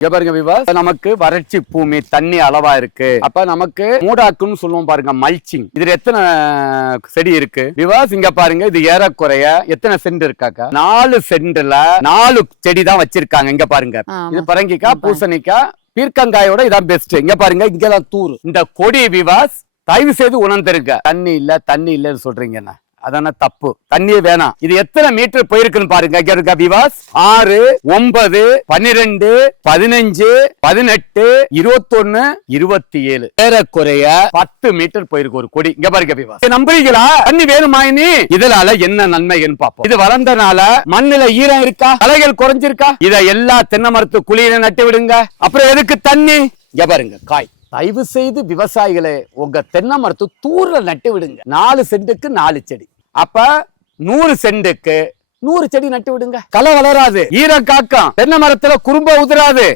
இங்க பாருங்க விவாஸ் நமக்கு வறட்சி பூமி தண்ணி அளவா இருக்கு. அப்ப நமக்கு மூடாக்குன்னு சொல்லுவோம் பாருங்க மல்ச்சிங் இதுல எத்தனை செடி இருக்கு? விவாஸ் இங்க பாருங்க இது ஏறக்குறைய எத்தனை சென்ட் இருக்காக்கா? நாலு சென்ட்ல நாலு செடி தான் வச்சிருக்காங்க இங்க பாருங்க. இது பரங்கிக்காய் பூசணிக்காய் பீர்க்கங்காயோட இதான் பெஸ்ட் இங்க பாருங்க இங்கதான் தூர் இந்த கொடி விவாஸ் தயவு செய்து உணர்ந்திருக்க தண்ணி இல்ல தண்ணி இல்லன்னு சொல்றீங்கன்னா அதான தப்பு. தண்ணியே வேணாம். இது எத்தனை மீட்டர் போயிருக்குன்னு பாருங்க விவாஸ்? ஆறு ஒன்பது பன்னிரெண்டு பதினஞ்சு பதினெட்டு இருபத்தொன்னு இருபத்தி ஏழு ஏறக்குறைய பத்து மீட்டர் போயிருக்கு ஒரு கொடி. இங்க பாருங்க விவாஸ். நம்புறீங்களா? தண்ணி வேணுமா இதனால என்ன நன்மைன்னு பார்ப்போம். இது வளர்ந்தனால மண்ணில ஈரம் இருக்கா? அலைகள் குறைஞ்சிருக்கா? இதை எல்லா தென்னை மரத்து குழியில நட்டு விடுங்க அப்புறம் எதுக்கு தண்ணி? இங்க பாருங்க காய். தயவு செய்து விவசாயிகளே உங்க தென்னை மரத்து தூரில் நட்டு விடுங்க. நாலு சென்ட்டுக்கு நாலு செடி. அப்ப நூறு சென்ட்டுக்கு நூறு செடி நட்டு விடுங்க. களை வளராது. ஈரம் காக்கம் தென்னை மரத்துல குறும்ப உதிராது.